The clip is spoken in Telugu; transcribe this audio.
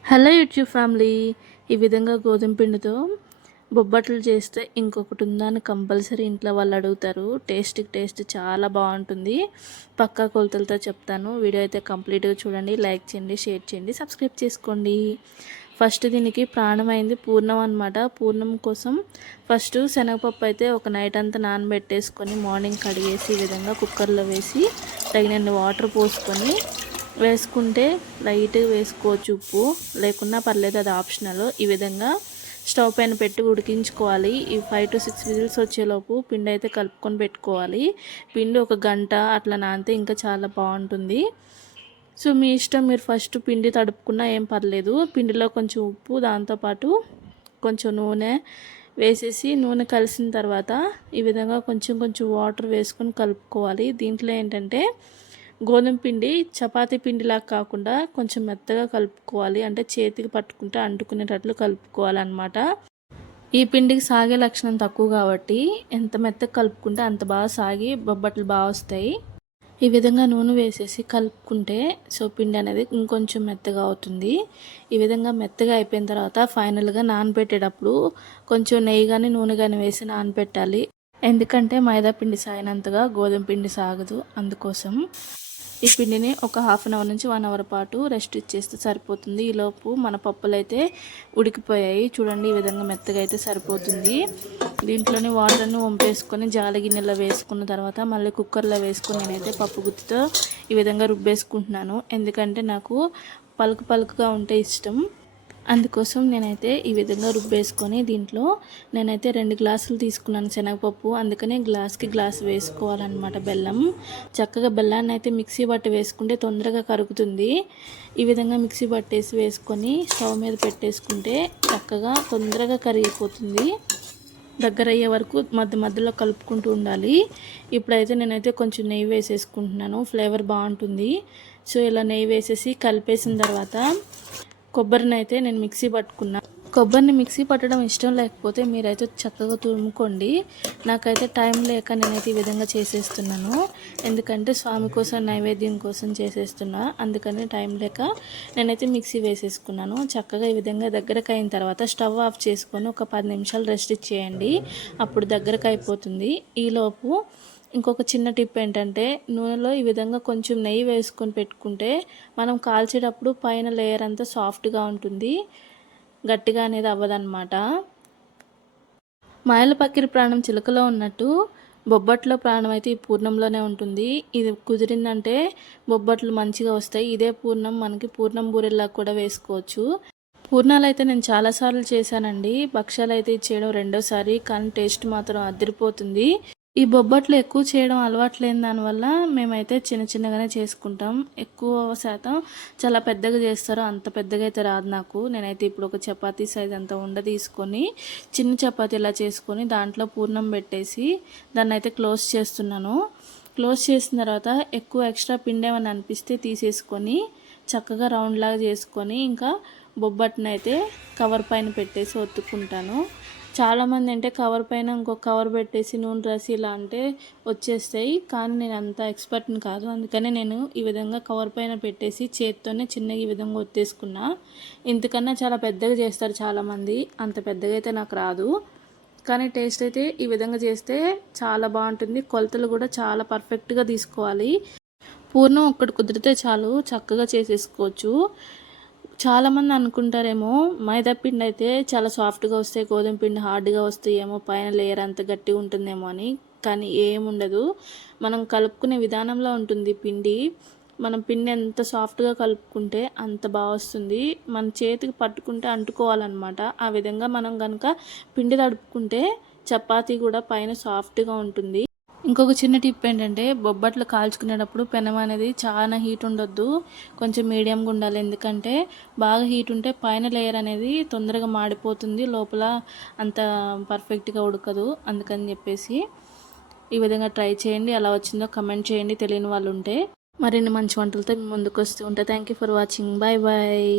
Hello YouTube family. ఈ విధంగా గోధుమ పిండితో బొబ్బట్లు చేస్తే ఇంకొకటి ఉందా అని కంపల్సరీ ఇంట్లో వాళ్ళు అడుగుతారు. టేస్ట్ చాలా బాగుంటుంది. పక్కా కొలతలతో చెప్తాను. వీడియో అయితే కంప్లీట్గా చూడండి. లైక్ చేయండి, షేర్ చేయండి, సబ్స్క్రైబ్ చేసుకోండి. ఫస్ట్ దీనికి ప్రాణమైంది పూర్ణం అనమాట. పూర్ణం కోసం ఫస్ట్ శనగపప్పు అయితే ఒక నైట్ అంతా నానబెట్టేసుకొని మార్నింగ్ కడిగేసి ఈ విధంగా కుక్కర్లో వేసి తగినన్ని వాటర్ పోసుకొని వేసుకుంటే లైట్గా వేసుకోవచ్చు. ఉప్పు లేకున్నా పర్లేదు, అది ఆప్షనల్. ఈ విధంగా స్టవ్ పైన పెట్టి ఉడికించుకోవాలి. ఈ 5 to 6 విజిల్స్ వచ్చేలోపు పిండి అయితే కలుపుకొని పెట్టుకోవాలి. పిండి ఒక గంట అట్లా నానితే ఇంకా చాలా బాగుంటుంది. సో మీ ఇష్టం, మీరు ఫస్ట్ పిండి తడుపుకున్నా ఏం పర్లేదు. పిండిలో కొంచెం ఉప్పు, దాంతోపాటు కొంచెం నూనె వేసేసి నూనె కలిసిన తర్వాత ఈ విధంగా కొంచెం వాటర్ వేసుకొని కలుపుకోవాలి. దీంట్లో ఏంటంటే గోధుమ పిండి చపాతీ పిండిలా కాకుండా కొంచెం మెత్తగా కలుపుకోవాలి. అంటే చేతికి పట్టుకుంటే అంటుకునేటట్లు కలుపుకోవాలన్నమాట. ఈ పిండికి సాగే లక్షణం తక్కువ కాబట్టి ఎంత మెత్తగా కలుపుకుంటే అంత బాగా సాగి బొబ్బట్లు బాగా వస్తాయి. ఈ విధంగా నూనె వేసేసి కలుపుకుంటే సో పిండి అనేది ఇంకొంచెం మెత్తగా అవుతుంది. ఈ విధంగా మెత్తగా అయిపోయిన తర్వాత ఫైనల్గా నానబెట్టేటప్పుడు కొంచెం నెయ్యి కానీ నూనె కానీ వేసి నానబెట్టాలి. ఎందుకంటే మైదా పిండి సాగినంతగా గోధుమ పిండి సాగదు. అందుకోసం ఈ పిండిని ఒక హాఫ్ అన్ అవర్ నుంచి 1 అవర్ పాటు రెస్ట్ ఇచ్చేస్తే సరిపోతుంది. ఈలోపు మన పప్పులు అయితే ఉడికిపోయాయి. చూడండి, ఈ విధంగా మెత్తగా అయితే సరిపోతుంది. దీంట్లోని వాటర్ని వంపేసుకొని జాలి గిన్నెలో వేసుకున్న తర్వాత మళ్ళీ కుక్కర్లో వేసుకొని నేనైతే పప్పు గుత్తితో ఈ విధంగా రుబ్బేసుకుంటున్నాను. ఎందుకంటే నాకు పలుకుగా ఉంటే ఇష్టం. అందుకోసం నేనైతే ఈ విధంగా రుబ్బేసుకొని దీంట్లో నేనైతే 2 గ్లాసులు తీసుకున్నాను శనగపప్పు. అందుకనే గ్లాస్కి గ్లాస్ వేసుకోవాలన్నమాట బెల్లం. చక్కగా బెల్లాన్ని అయితే మిక్సీ పట్టి వేసుకుంటే తొందరగా కరుగుతుంది. ఈ విధంగా మిక్సీ పట్టేసి వేసుకొని స్టవ్ మీద పెట్టేసుకుంటే చక్కగా తొందరగా కరిగిపోతుంది. దగ్గర అయ్యే వరకు మధ్యలో కలుపుకుంటూ ఉండాలి. ఇప్పుడైతే నేనైతే కొంచెం నెయ్యి వేసేసుకుంటున్నాను. ఫ్లేవర్ బాగుంటుంది. సో ఇలా నెయ్యి వేసేసి కలిపేసిన తర్వాత కొబ్బరిని అయితే నేను మిక్సీ పట్టుకున్నా. కొబ్బరిని మిక్సీ పట్టడం ఇష్టం లేకపోతే మీరైతే చక్కగా తురుముకోండి. నాకైతే టైం లేక నేనైతే ఈ విధంగా చేసేస్తున్నాను. ఎందుకంటే స్వామి కోసం నైవేద్యం కోసం చేసేస్తున్నా. అందుకని టైం లేక నేనైతే మిక్సీ వేసేసుకున్నాను. చక్కగా ఈ విధంగా దగ్గరకు అయిన తర్వాత స్టవ్ ఆఫ్ చేసుకొని ఒక 10 నిమిషాలు రెస్ట్ ఇచ్చేయండి. అప్పుడు దగ్గరకు అయిపోతుంది. ఈలోపు ఇంకొక చిన్న టిప్ ఏంటంటే నూనెలో ఈ విధంగా కొంచెం నెయ్యి వేసుకొని పెట్టుకుంటే మనం కాల్చేటప్పుడు పైన లేయర్ అంతా సాఫ్ట్గా ఉంటుంది, గట్టిగా అనేది అవ్వదన్నమాట. మాయల పక్కిరి ప్రాణం చిలుకలో ఉన్నట్టు బొబ్బట్లో ప్రాణం అయితే ఈ పూర్ణంలోనే ఉంటుంది. ఇది కుదిరిందంటే బొబ్బట్లు మంచిగా వస్తాయి. ఇదే పూర్ణం మనకి పూర్ణం బూరెల్లా కూడా వేసుకోవచ్చు. పూర్ణాలు అయితే నేను చాలాసార్లు చేశానండి. భక్ష్యాలు అయితే చేయడం రెండోసారి, కానీ టేస్ట్ మాత్రం అదిరిపోతుంది. ఈ బొబ్బట్లు ఎక్కువ చేయడం అలవాటు లేని దానివల్ల మేమైతే చిన్నగానే చేసుకుంటాం. ఎక్కువ శాతం చాలా పెద్దగా చేస్తారు. అంత పెద్దగా అయితే రాదు నాకు. నేనైతే ఇప్పుడు ఒక చపాతీ సైజ్ అంత ఉండ తీసుకొని చిన్న చపాతీ ఇలా చేసుకొని దాంట్లో పూర్ణం పెట్టేసి దాన్ని అయితే క్లోజ్ చేస్తున్నాను. క్లోజ్ చేసిన తర్వాత ఎక్కువ ఎక్స్ట్రా పిండి ఏమని అనిపిస్తే తీసేసుకొని చక్కగా రౌండ్ లాగా చేసుకొని ఇంకా బొబ్బట్టును అయితే కవర్ పైన పెట్టేసి ఒత్తుకుంటాను. చాలామంది అంటే కవర్ పైన ఇంకొక కవర్ పెట్టేసి నూనె రాసి ఇలా అంటే వచ్చేస్తాయి. కానీ నేను అంత ఎక్స్పర్ట్ని కాదు. అందుకనే నేను ఈ విధంగా కవర్ పైన పెట్టేసి చేత్తోనే చిన్నగా ఈ విధంగా ఒత్తేసుకున్నా. ఇంతకన్నా చాలా పెద్దగా చేస్తారు చాలామంది. అంత పెద్దగా అయితే నాకు రాదు. కానీ టేస్ట్ అయితే ఈ విధంగా చేస్తే చాలా బాగుంటుంది. కొలతలు కూడా చాలా పర్ఫెక్ట్గా తీసుకోవాలి. పూర్ణం ఒక్కటి కుదిరితే చాలు, చక్కగా చేసేసుకోవచ్చు. చాలామంది అనుకుంటారేమో మైదా పిండి అయితే చాలా సాఫ్ట్గా వస్తాయి, గోధుమ పిండి హార్డ్గా వస్తాయేమో, పైన లేయర్ అంత గట్టిగా ఉంటుందేమో అని. కానీ ఏముండదు. మనం కలుపుకునే విధానంలో ఉంటుంది పిండి. మనం పిండి ఎంత సాఫ్ట్గా కలుపుకుంటే అంత బాగా వస్తుంది. మన చేతికి పట్టుకుంటే అంటుకోవాలన్నమాట. ఆ విధంగా మనం కనుక పిండి తడుపుకుంటే చపాతీ కూడా పైన సాఫ్ట్గా ఉంటుంది. ఇంకొక చిన్న టిప్ ఏంటంటే బొబ్బట్లు కాల్చుకునేటప్పుడు పెనం అనేది చాలా హీట్ ఉండొద్దు, కొంచెం మీడియంగా ఉండాలి. ఎందుకంటే బాగా హీట్ ఉంటే పైన లేయర్ అనేది తొందరగా మాడిపోతుంది, లోపల అంత పర్ఫెక్ట్గా ఉడకదు. అందుకని చెప్పేసి ఈ విధంగా ట్రై చేయండి. ఎలా వచ్చిందో కమెంట్ చేయండి తెలియని వాళ్ళు ఉంటే. మరిన్ని మంచి వంటలతో ముందుకు వస్తూ ఉంటా. Thank you for watching. Bye bye.